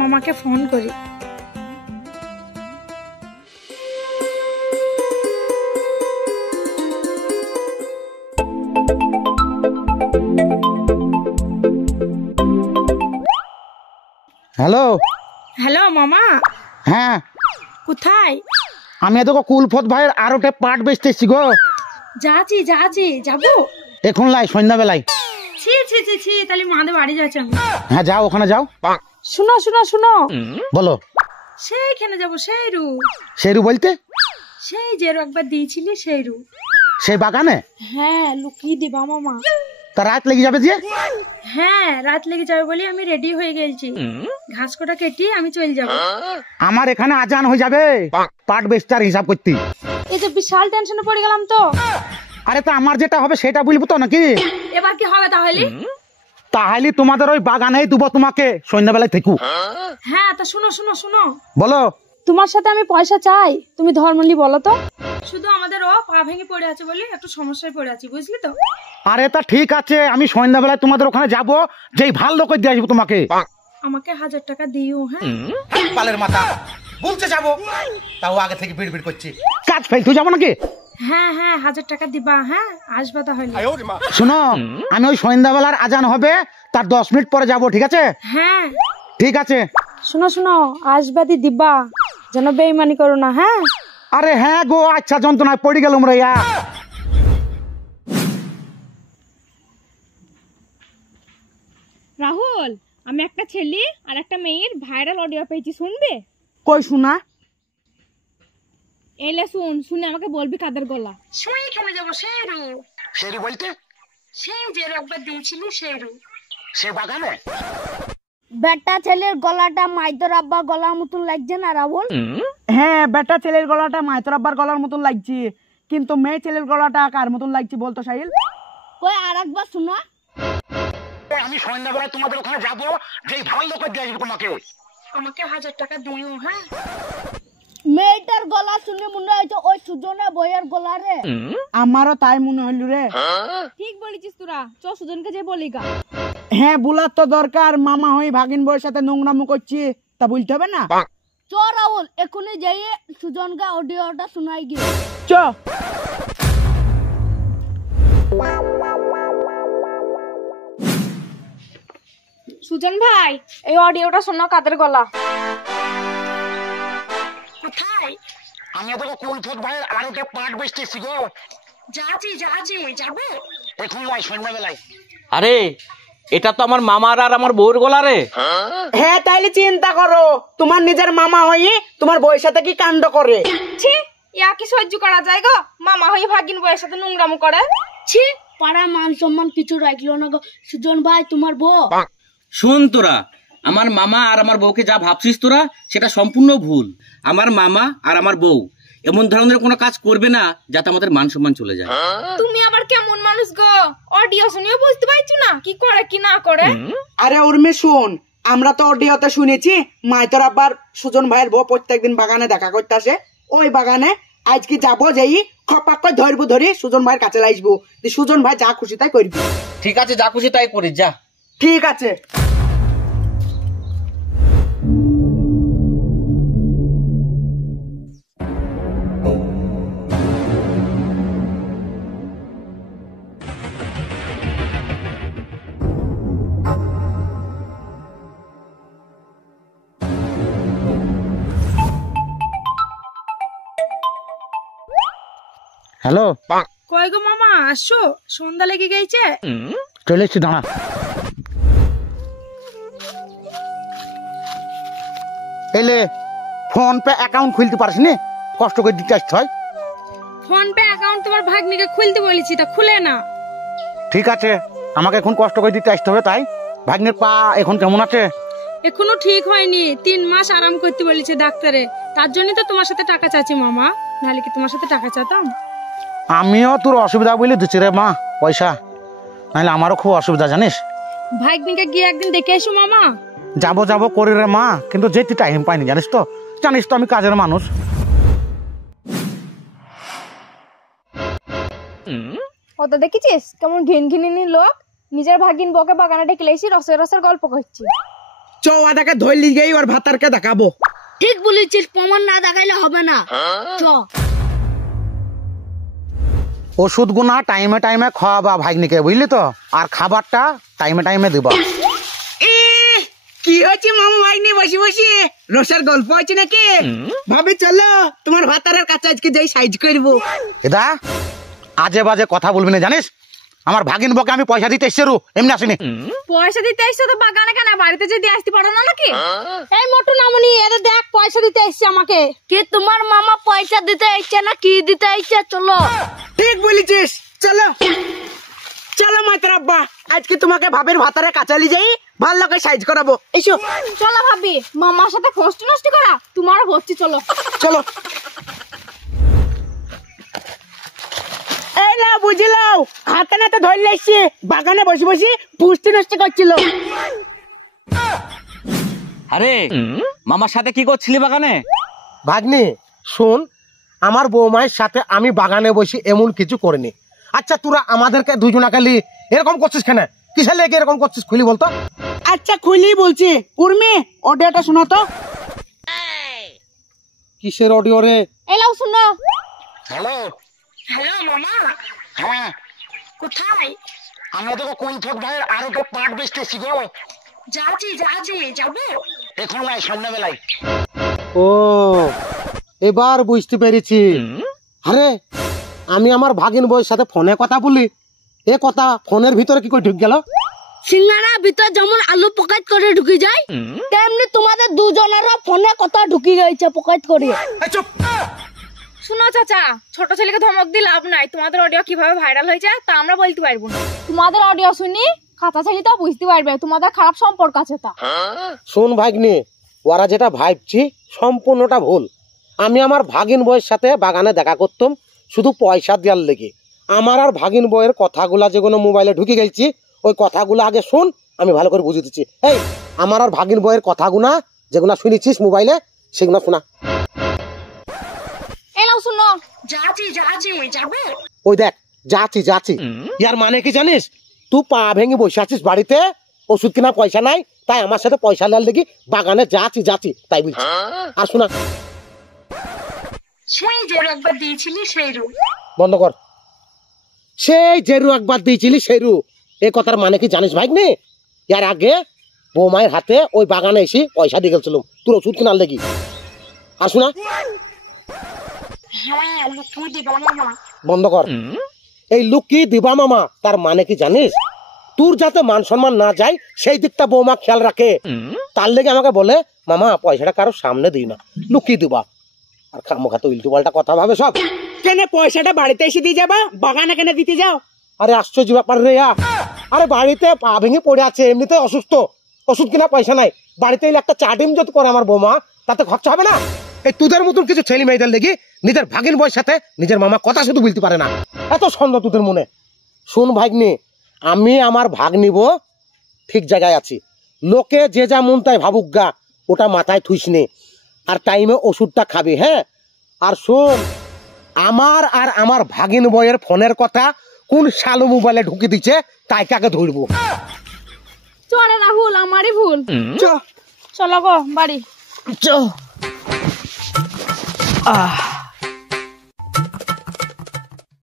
মামাকে ফোন করি। Hello hello মামা, হ্যাঁ কোথায়? আমি এত কুলফত ভাইয়ের আরোটে পাট বেচতেছি গো। যাচ্ছি যাবো এখন লাই সন্ধ্যাবেলায়। ছি ছি ছি ছি, তাহলে মাদের বাড়ি যাচ্ছি আমি। হ্যাঁ যাও, ওখানে যাও। শুনো শুনো শুনো, বলো। সেইখানে যাবো, সেই রু। সেরু বলতে? সেই যে একবার দিয়েছিলি সেই রু। সেই বাগানে? হ্যাঁ, লুকিয়ে দিবা মামা। তা রাত লেগে যাবে যে? হ্যাঁ, রাত লেগে যাবে বলে আমি রেডি হয়ে গেছি। ঘাস কোটা কেটে আমি চলে যাব। আমার এখানে আজান হয়ে যাবে পাট বেচতার হিসাব করতে। এই যে বিশাল টেনশনে পড়ে গেলাম তো। আরে তা আমার যেটা হবে সেটা বলবো তো নাকি? এবার কি হবে তাহলে? তাহলে তোমাদের ওই বাগানেই দেবো তোমাকে সন্ধ্যাবেলায় থেকু। হ্যাঁ, তা শুনো শুনো শুনো। বলো। তোমার সাথে আমি পয়সা চাই, তুমি ধর্মলি বলো তো। শুধু আমাদের ও পা ভেঙে পড়ে আছে বলে একটু সমস্যায় পড়ে আছি, বুঝলি তো? আরে তা ঠিক আছে, আমি সন্ধ্যাবেলায় তোমাদের ওখানে যাবো, যেই ভালো করে দিয়ে আসবো তোমাকে। আমাকে 1000 টাকা দিও। হ্যাঁ, পালের মাথা বলতে যাবো, তাও আগে থেকে বিড়বিড় করছি। কাজ ফেলতে যাবো নাকি? হ্যাঁ হ্যাঁ, 1000 টাকা দিবা। হ্যাঁ, আসবা তাহলে। শোনো, আমি ওই সন্ধ্যাবেলার আজান হবে তার 10 মিনিট পরে যাবো, ঠিক আছে? হ্যাঁ ঠিক আছে। শোনো শোনো, আসবাদি দিবা, যেন বেইমানি করো না। হ্যাঁ। আরে হ্যাঁ গো, আচ্ছা যন্ত্রণায় পড়ে গেলাম রে। রাহুল, আমি একটা ছেলে আর একটা মেয়ের ভাইরাল অডিও পেয়েছি, শুনবে? কই শোনা? এলে শুনে আমাকে বলবি কাদের গলা। সেইখানে যাবো, সেই রু। সেরু বলতে? সেই যে একবার দিয়েছিলি সেই রু। সে বাগানে? বেটা ছেলের গলাটা মাইদর আব্বা গলার মতন লাগছে না রাহুল? হ্যাঁ, বেটা ছেলের গলাটা মাইতর আব্বার গলার মতন লাগছে, কিন্তু মেয়ে ছেলের গলাটা কার মতন লাগছে বলতো সাহিল? কই আরেকবার শোনা। আমি সন্ধ্যাবেলায় তোমাদের ওখানে যাবো, যেই ভালো করে দিয়ে আসবো তোমাকে। আমাকে 1000 টাকা দিও। হ্যাঁ। মেয়েটার গলা শুনে মনে হয়েছে ওই সুজনের বইয়ের গলা রে। আমারও তাই মনে হইল রে। ঠিক বলেছিস তোরা, চ সুজনকে যে বলি গা। হ্যাঁ, বুলার তো দরকার, মামা হই ভাগিন বউয়ের সাথে নোংরামো করছি, তা বলতে হবে না? চ রাহুল, এখনই যাইয়ে সুজনকে অডিওটা শোনাই গিয়ে। চ। সুজন ভাই, এই অডিওটা শোনো, কাদের গলা। কোথায়? আমি তো কুলফত ভাইয়ের আরোটে পাট বেচতেছি গো। যাচ্ছি যাবো এখন নয়, সন্ধ্যাবেলায়। আরে এটা তো আমার মামার আর আমার বউর গলা রে। হ্যাঁ, তাইলে চিন্তা করো, তোমার নিজের মামা হয়ে তোমার বউয়ের সাথে কি কাণ্ড করে। ছি, ইয়া কি সহ্য করা যায় গো? মামা হয়ে ভাগিন বউয়ের সাথে নোংরামো করে। ছি, পাড়া মান সম্মান কিছু রাখলো না গো। সুজন ভাই তোমার বউ। শোন তোরা, আমার মামা আর আমার বউকে যা ভাবছিস তোরা, সেটা সম্পূর্ণ ভুল। আমার মামা আর আমার বউ এমন ধরনের কোনো কাজ করবে না যাতে আমাদের মান সম্মান চলে যায়। তুমি আবার কেমন মানুষ গো? অডিও শুনিও বুঝতে পারছো না কি করে কি না করে। আরে উর্মি শোন, আমরা তো অডিওতে শুনেছি মাইতর আব্বার সুজন ভাইয়ের বউ প্রত্যেকদিন বাগানে দেখা করতে আসে। ওই বাগানে আজকে যাবো, যেই খপাক করে ধরবো, ধরি সুজন ভাইয়ের কাছে লাইসবো, সুজন ভাই যা খুশি তাই করবি। ঠিক আছে, যা খুশি তাই করিস, যা। ঠিক আছে। হ্যালো, কই গো মামা, আসো, সন্ধ্যা লেগে গেছে। চলে এসছি, দাঁড়া। এলে ফোন পে অ্যাকাউন্ট খুলতে পারিস নি, কষ্ট করে দিতে আসতে হয়। ফোন পে অ্যাকাউন্ট তোমার ভাগ্নিকে খুলতে বলেছি, তা খুলে না। ঠিক আছে, আমাকে এখন কষ্ট করে দিতে আসতে হবে। তাই ভাগ্নের পা এখন কেমন আছে? এখনো ঠিক হয়নি, 3 মাস আরাম করতে বলেছে ডাক্তারে। তার জন্য তো তোমার সাথে টাকা চাচ্ছি মামা, নাহলে কি তোমার সাথে টাকা চাতাম? আমিও তোর অসুবিধা বলে দিচ্ছি রে মা পয়সা, নাহলে আমারও খুব অসুবিধা জানিস। ভাগ্নিকে গিয়ে একদিন দেখে এসো মামা। যাবো করি রে মা, কিন্তু যেতে টাইম পাইনি, জানিস তো আমি কাজের মানুষ। ওটা দেখেছিস কেমন ঘিনঘিনি লোক, নিজের ভাগিন বউকে বাগানে ডেকে লেছি রসের রসের গল্প করছি। ওয়াদাকে ধরলি গিয়ে ওর ভাতারকে দেখাবো। ঠিক বলেছিস, প্রমাণ না দেখাইলে হবে না। চ ওষুধ গুনা টাইমে টাইমে খাওয়াবা ভাগ্নিকে, বুঝলি তো? আর খাবারটা টাইমে টাইমে দিবা। কি হচ্ছে মামা ভাইনি বসে বসে রসের গল্প হচ্ছে নাকি? ভাবি চলো তোমার ভাতারের কাছে আজকে যাই সাইজ করবো। এদা আজে বাজে কথা বলবি না, জানিস? আমার ভাগিন বকে আমি পয়সা দিতে এসছি, এমনি আসিনি। পয়সা দিতে এসছো তো বাগানে কেন? বাড়িতে যদি আসতে পারো না নাকি? এই মোটু নামনি, এদের দেখ পয়সা দিতে এসছে আমাকে। কি তোমার মামা পয়সা দিতে ইচ্ছে না কি দিতে ইচ্ছে? চলো। ঠিক বলেছিস, চলো চলো মাইতর আব্বা, আজকে তোমাকে ভাবের ভাতারে কাচালি যাই, ভাল লাগে সাইজ করাবো। এসো চলো ভাবি, মামার সাথে ফষ্টি নষ্টি করা তোমারও হচ্ছে। চলো চলো। এই না বুঝিলাও, হাতে নাতে ধরলে এসছে, বাগানে বসে বসে পুষ্টি নষ্ট করছিল। আরে মামার সাথে কি করছিলি বাগানে? ভাগ্নি শোন, আমার বৌমায়ের সাথে আমি বাগানে বসি এমন কিছু করিনি। আচ্ছা তোরা আমাদেরকে দুজনা খালি এরকম করছিস কেন? কিসের লেগে এরকম করছিস খুলি বলতো? আচ্ছা খুলি বলছি। উর্মি অডিওটা শোনা তো। কিসের অডিও রে? এই লাও শুনো। হ্যালো হ্যালো মামা, হ্যাঁ, কোথায়? আমরা তো কোন ঠোক ভাইয়ের আরো তো পাট বেচতেছি গো। যাচ্ছি যাবো। এখন নাই, সামনে বেলায়। ও এবার বুঝতে পেরেছি। আরে আমি আমার ভাগিন বউয়ের সাথে ফোনে কথা বলি, এ কথা ফোনের ভিতরে কি করে ঢুক গেল? সিঙ্গারা ভিতর যেমন আলু পকেট করে ঢুকে যায়, তেমনি তোমাদের দুজনেরও ফোনে কথা ঢুকি গেছে পকেট করে। শুনো চাচা, ছোট ছেলেকে ধমক দিয়ে লাভ নাই। তোমাদের অডিও কিভাবে ভাইরাল হয়েছে তা আমরা বলতে পারবো না। তোমাদের অডিও শুনি খাতা ছেলে তো বুঝতে পারবে তোমাদের খারাপ সম্পর্ক আছে। তা শোন ভাগ্নি, ওরা যেটা ভাবছি সম্পূর্ণটা ভুল। আমি আমার ভাগিন বউয়ের সাথে বাগানে দেখা করতাম শুধু পয়সা দেওয়ার লেগে। আমার আর ভাগিন বউয়ের কথাগুলা যেগুলো মোবাইলে ঢুকে গেছি, ওই কথাগুলো আগে শোন, আমি ভালো করে বুঝিয়ে দিচ্ছি। এই আমার আর ভাগিন বউয়ের কথাগুলা যেগুলো শুনেছিস মোবাইলে, সেগুলো শোনা। এই লাও শুনো। যাচ্ছি যাবো। ওই দেখ যাচ্ছি। ইয়ার মানে কি জানিস? তুই পা ভেঙে বসে আছিস বাড়িতে, ওষুধ কিনা পয়সা নাই, তাই আমার সাথে পয়সা নেওয়ার লেগে বাগানে যাচ্ছি তাই বলছি। আর শোনা, সেই যে একবার দিয়েছিলি সেই রূপ। বন্ধ কর। সেই জেরু একবার দিয়েছিলি সেই রু, এ কথার মানে কি জানিস ভাগ্নি? ইয়ার আগে বৌমায়ের হাতে ওই বাগানে এসে পয়সা দিয়ে গেছিলাম তোর ওষুধ কেনার লেগে। আর শোনা, হ্যাঁ লুকিয়ে দিবা মামা। বন্ধ কর। এই লুকি দিবা মামা তার মানে কি জানিস? তোর যাতে মান সম্মান না যায় সেই দিকটা বৌমা খেয়াল রাখে, তার লেগে আমাকে বলে মামা পয়সাটা কারো সামনে দিই না, লুকিয়ে দিবা। আর খামোখা তো উল্টো পাল্টা কথা ভাবে সব। কেন পয়সাটা বাড়িতে এসে দিয়ে যাবা, বাগানে কেন দিতে যাও? আরে আশ্চর্য ব্যাপার রে। আরে বাড়িতে পা ভেঙে পড়ে আছে, এমনিতে অসুস্থ, ওষুধ কিনা পয়সা নাই, বাড়িতে এলে একটা চা ডিম যদি করে আমার বৌমা, তাতে খরচা হবে না? এই তোদের মতন কিছু ছেলে মেয়েদের লেগে নিজের ভাগিন বউয়ের সাথে নিজের মামা কথা শুধু বলতে পারে না, এত সন্দেহ তোদের মনে। শোন ভাগ্নি, আমি আমার ভাগ নিব ঠিক জায়গায় আছি, লোকে যে যা মন তাই ভাবুক গা, ওটা মাথায় থুইস নে, আর টাইমে ওষুধটা খাবি। হ্যাঁ, আর শোন, আমার আর আমার ভাগিন বউয়ের ফোনের কথা কোন শালু মোবাইলে ঢুকে দিচ্ছে তাই কাকে ধরবো। চলে রাহুল, আমারই ভুল। চল চলো গো বাড়ি। চল।